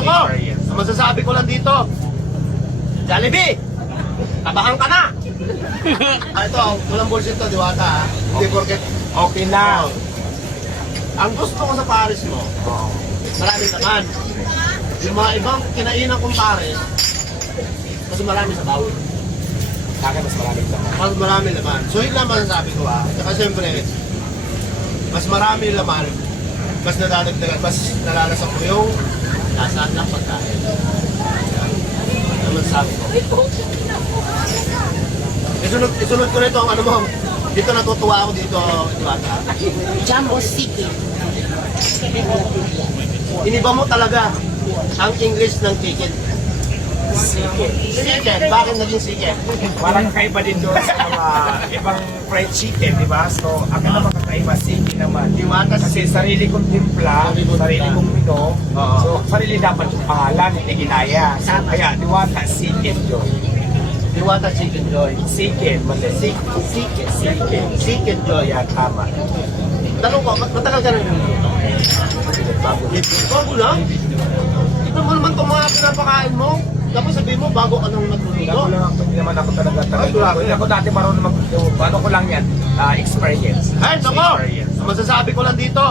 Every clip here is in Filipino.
nako, ang masasabi ko lang dito, Jollibee, tabahan ka na. Ito, walang bullshit to, Diwata. Hindi porket Okay na. ang gusto ko sa Paris mo, maraming naman. Yung mga ibang kinainan kong Paris, mas marami sa bawal. Sa akin, mas maraming laman. Mas marami naman. So yun lang masasabi ko ha. Saka siyempre, mas marami laman, mas nadadagdagan, mas nalalasan ko yung nasaan ng pagkain. Ano masasabi ko? Isunod ko nito ang ano mo. Dito natutuwa ako dito, Diwata. Jumbo City. Iniba mo talaga ang English ng chicken. Chicken. Bakit naging chicken? Parang kakaiba din doon sa mga ibang fried chicken, di ba? So, ang naman kakaiba, chicken naman. Diwata Kasi sarili kong timpla, sarili kong mino. So, sarili dapat yung pangalan, hindi ginaya. So, kaya, Diwata, chicken joy. Diwata Chicken Joy. Chicken, mali. Chicken Joy. Yan, tama. Tanong ko, matagal ka na niluluto? Bago lang? Ito mo naman itong mga pinapakain mo. Tapos sabihin mo, bago ka nang magluluto. Bago lang ako, hindi naman ako talaga Ay, grabe. Hindi ako dati marunong magluto. Ano ko lang yan? Experience. Ay, nako! Ang masasabi ko lang dito,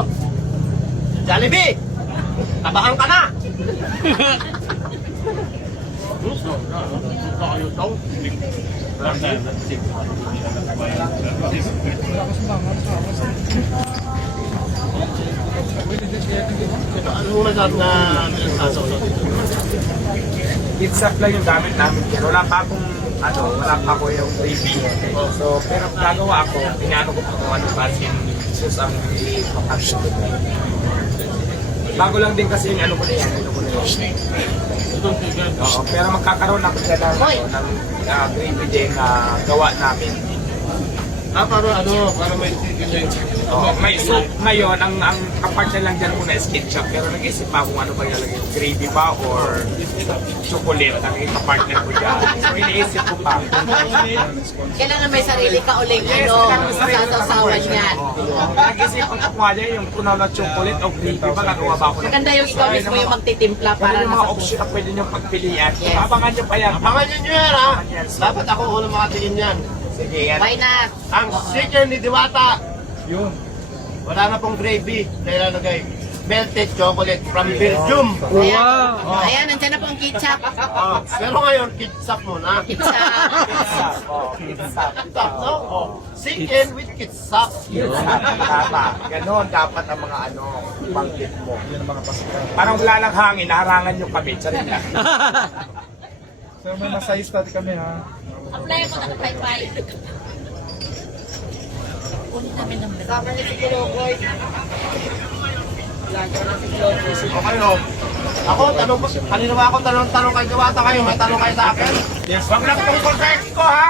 Jollibee, tabahan ka na! Ano mo masasabi na pinagsasaw dito? It's up lang yung gamit namin yan. Wala pa akong, wala pa ako yung gravy. So, pero gagawa ako, inaano ko pa kung ano pa sus ang ipapasok ko. Bago lang din kasi yung ano ko na yan. Oo, pero magkakaroon ako dyan ng gravy din na gawa namin. Para may chicken joy. May soup ngayon, ang kapart na lang dyan muna is ketchup, pero nag-isip pa kung ano ba yung gravy ba or chocolate ang ikapartner ko dyan. So iniisip ko pa. Kailangan may sarili ka uling sasasawan yan. Nag-isip ko kung ano yung kunaw na chocolate o gravy ba, gagawa ba ako ng Maganda yung ikaw mismo yung magtitimpla para yung mga nasa option na pwede nyo pagpilian. Yes. Abangan nyo pa yan. Abangan nyo yan ha! Dapat ako unang makatingin yan. Sige yan. Why not? Ang chicken ni Diwata, Yun. wala na pong gravy. Dahil nalagay melted chocolate from Belgium. Ayan, ayan, nandiyan na po ang ketchup. Pero ngayon, ketchup muna. Ketchup. Ketchup, no? Chicken with ketchup. Tama. Ganon dapat ang mga banggit mo. Parang wala lang hangin, harangan yung kabit. Sarili lang. So may masayis natin kami ha. Apply mo na pay-pay. Kunin namin ng Kasama niya si Kulokoy. Okay, no? Ako, tanong ko, kanina ba ako tanong kay Diwata kayo? May tanong kayo sa akin? Yes. Wag lang pong context ko, ha?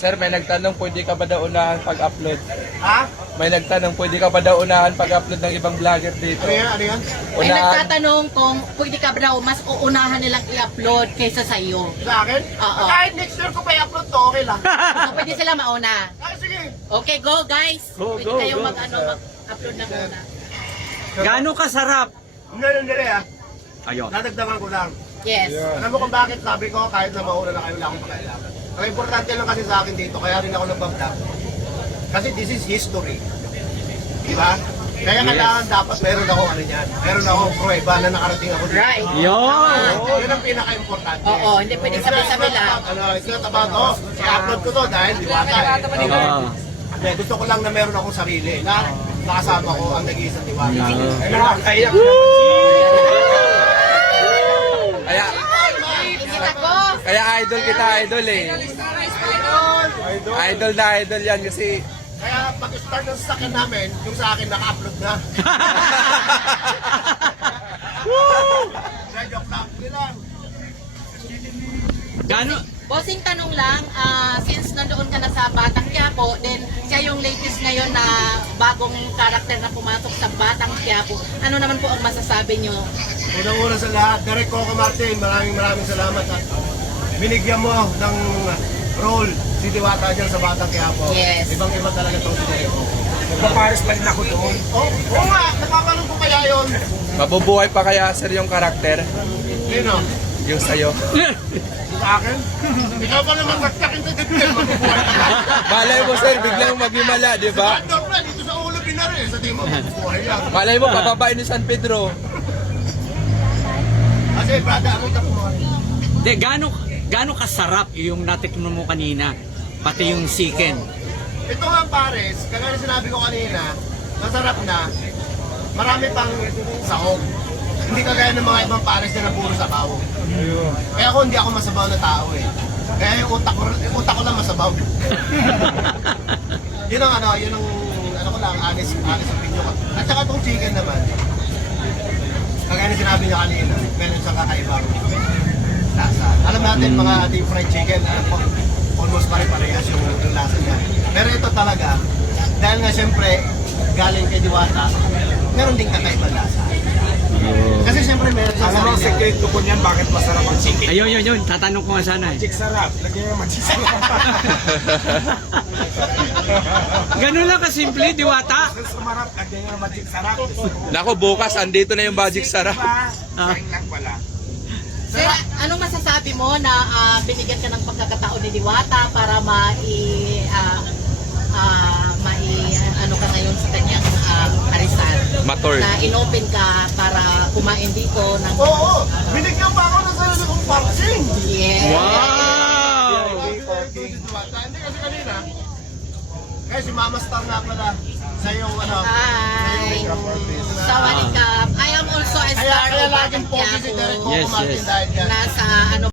Sir, may nagtanong pwede ka ba daw unahan pag-upload? Ha? May nagtanong pwede ka ba daw unahan pag-upload ng ibang vlogger dito? Ano yan? Ano yan? May Unahan. nagtatanong kung pwede ka ba daw mas uunahan nilang i-upload kaysa sa iyo. Sa akin? Oo. Kahit next year ko pa i-upload to, okay lang. So, pwede sila mauna. Ay, sige. Okay, go guys. Pwede kayong mag-upload na muna. Gaano kasarap? Hindi ah. Ayun. Nadagdagan ko lang. Yes. Alam mo kung bakit sabi ko, kahit na mauna na kayo, wala akong pakailangan. Ang importante lang kasi sa akin dito, kaya rin ako nagpa-vlog. Kasi this is history. Diba? Kaya kailangan dapat meron ako ano yan. Meron ako pruweba na nakarating ako dito. Right. Yun! Yun ang pinaka-importante. Oo, hindi pwedeng sabi-sabi lang. It's not about, i-upload ko to dahil Diwata. Hindi, gusto ko lang na meron akong sarili. Na nakasama ko ang nag-iisang Diwata. Kaya, Kaya idol kita, idol eh. Idol na idol yan kasi Kaya pag-start ng sasakyan namin, yung sa akin naka-upload na. Joke lang. Hindi lang. Gaano? Bossing tanong lang, since nandoon ka na sa Batang Quiapo, then siya yung latest ngayon na bagong karakter na pumasok sa Batang Quiapo. Ano naman po ang masasabi nyo? Unang-una sa lahat, Derek Coco Martin, maraming salamat at binigyan mo ng role si Diwata dyan sa Batang Quiapo. Yes. Ibang-iba talaga itong si Derek Coco. Papares pa rin ako doon. Oo nga, napapanood ko kaya yun. Mabubuhay pa kaya sir yung karakter? Sino? Yung sa'yo? Sa akin? Ikaw pa naman nagtakin sa dibdib, mabubuhay ka. Malay mo sir, biglang maghimala, di ba? Normal, dito sa ulo pinari, sa di mo, mabubuhay lang. Malay mo, papabain ni San Pedro. Kasi, brada, ano ka po? De, gaano kasarap yung natikman mo kanina? Pati yung chicken. Ito nga pares, kagaya na sinabi ko kanina, masarap na, marami pang sahog. Hindi kagaya ng mga ibang pares na puro sabaw. Kaya ako hindi ako masabaw na tao eh. Kaya yung utak ko lang masabaw. Yun ang ano ko lang, honest opinion ko. At saka itong chicken naman, kagaya na sinabi niya kanina, meron siyang kakaibang lasa. Alam natin mga ating fried chicken, almost pare-parehas yung lasa niya. Pero ito talaga, dahil nga siyempre, galing kay Diwata, meron ding kakaibang lasa. Kasi siyempre meron sa Alam mo, ang sekreto ko niyan, bakit masarap ang chicken? Ayun. Tatanong ko nga sana eh. Magic sarap. Lagyan mo magic sarap. Ganun lang kasimple, Diwata. Sumarap, lagyan mo magic sarap. Nako, bukas, andito na yung Magic Sarap. Sayang lang pala. Sir, anong masasabi mo na binigyan ka ng pagkakataon ni Diwata para ano ka ngayon sa kanyang harisan? Mator. Na inopen ka para kumain dito ng... Oo! Binigyan pa ako ng sarili kong boxing! Yes! Wow! Hindi kasi kanina, kaya si Mama Star nga pala sa yung Hi! Sawadee ka. I am also a Kaya star of laging Batang pogi si Derek Quiapo. Coco Yes, Martin yes. dahil yan. Nasa ano